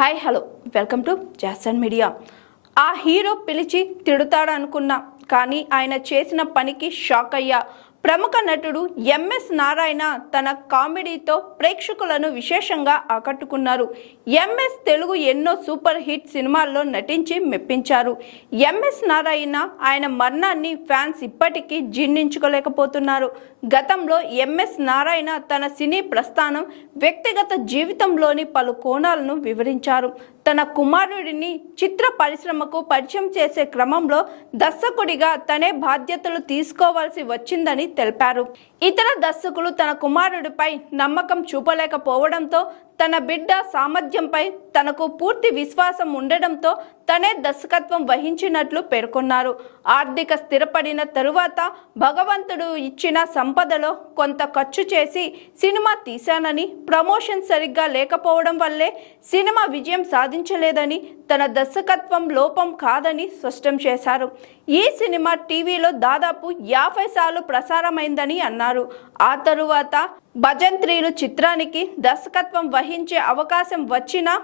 Hi hello welcome to Jason media. ఆ hero పిలిచి తిడతాడనుకున్నా, కానీ ఆయన చేసిన పనికి షాక్ అయ్యా. ప్రముఖ నటుడు ఎంఎస్ నారాయణ తన కామెడీతో ప్రేక్షకులను విశేషంగా ఆకట్టుకున్నారు. ఎంఎస్ తెలుగు ఎన్నో సూపర్ హిట్ సినిమాల్లో నటించి మెప్పించారు. ఎంఎస్ నారాయణ ఆయన మరణాన్ని ఫ్యాన్స్ ఇప్పటికీ జీర్ణించుకోలేకపోతున్నారు. గతంలో ఎంఎస్ నారాయణ తన సినీ ప్రస్థానం, వ్యక్తిగత జీవితంలోని పలు కోణాలను వివరించారు. తన కుమారుడిని చిత్ర పరిశ్రమకు పరిచయం చేసే క్రమంలో దర్శకుడిగా తనే బాధ్యతలు తీసుకోవాల్సి వచ్చిందని తెలిపారు. ఇతర దర్శకులు తన కుమారుడిపై నమ్మకం చూపలేకపోవడంతో, తన బిడ్డ సామర్థ్యంపై తనకు పూర్తి విశ్వాసం ఉండడంతో తనే దర్శకత్వం వహించినట్లు పేర్కొన్నారు. ఆర్థిక స్థిరపడిన తరువాత భగవంతుడు ఇచ్చిన సంపదలో కొంత ఖర్చు చేసి సినిమా తీశానని, ప్రమోషన్ సరిగ్గా లేకపోవడం వల్లే సినిమా విజయం సాధించలేదని, తన దర్శకత్వం లోపం కాదని స్పష్టం చేశారు. ఈ సినిమా టీవీలో దాదాపు 50 సార్లు ప్రసారమైందని అన్నారు. ఆ తరువాత భజంత్రీలు చిత్రానికి దర్శకత్వం వహించే అవకాశం వచ్చినా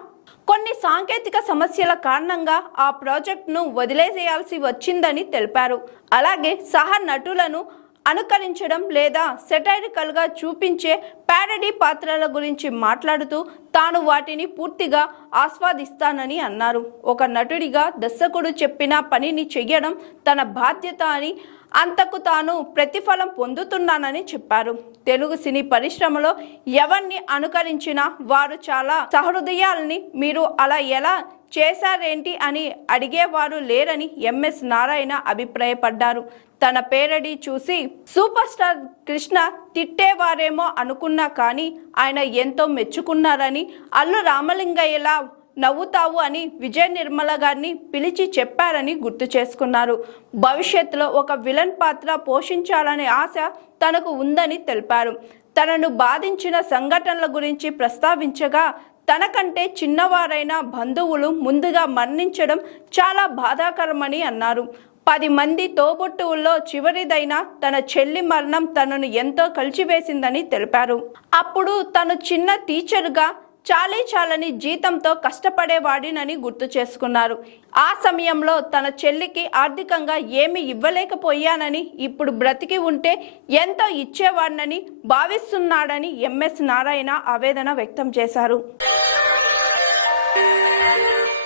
కొన్ని సాంకేతిక సమస్యల కారణంగా ఆ ప్రాజెక్టును వదిలేసేయాల్సి వచ్చిందని తెలిపారు. అలాగే సహ నటులను అనుకరించడం లేదా సెటైరికల్గా చూపించే ప్యారడీ పాత్రల గురించి మాట్లాడుతూ తాను వాటిని పూర్తిగా ఆస్వాదిస్తానని అన్నారు. ఒక నటుడిగా దర్శకుడు చెప్పిన పనిని చెయ్యడం తన బాధ్యత అని, అంతకు తాను ప్రతిఫలం పొందుతున్నానని చెప్పారు. తెలుగు సినీ పరిశ్రమలో ఎవరిని అనుకరించినా వారు చాలా సహృదయాల్ని, మీరు అలా ఎలా చేశారేంటి అని అడిగేవారు లేరని ఎంఎస్ నారాయణ అభిప్రాయపడ్డారు. తన పేరడీ చూసి సూపర్ స్టార్ కృష్ణ తిట్టేవారేమో అనుకున్నా, కానీ ఆయన ఎంతో మెచ్చుకున్నారని, అల్లు రామలింగయ్యలా నవ్వుతావు అని విజయ నిర్మల గారిని పిలిచి చెప్పారని గుర్తు చేసుకున్నారు. భవిష్యత్తులో ఒక విలన్ పాత్ర పోషించాలనే ఆశ తనకు ఉందని తెలిపారు. తనను బాధించిన సంఘటనల గురించి ప్రస్తావించగా, తనకంటే చిన్నవారైన బంధువులు ముందుగా మరణించడం చాలా బాధాకరమని అన్నారు. 10 మంది తోబుట్టువుల్లో చివరిదైన తన చెల్లి మరణం తనను ఎంతో కలిచివేసిందని తెలిపారు. అప్పుడు తను చిన్న టీచర్గా చాలని జీతంతో కష్టపడేవాడినని గుర్తు చేసుకున్నారు. ఆ సమయంలో తన చెల్లికి ఆర్థికంగా ఏమీ ఇవ్వలేకపోయానని, ఇప్పుడు బ్రతికి ఉంటే ఎంతో ఇచ్చేవాడినని భావిస్తున్నాడని ఎంఎస్ నారాయణ ఆవేదన వ్యక్తం చేశారు.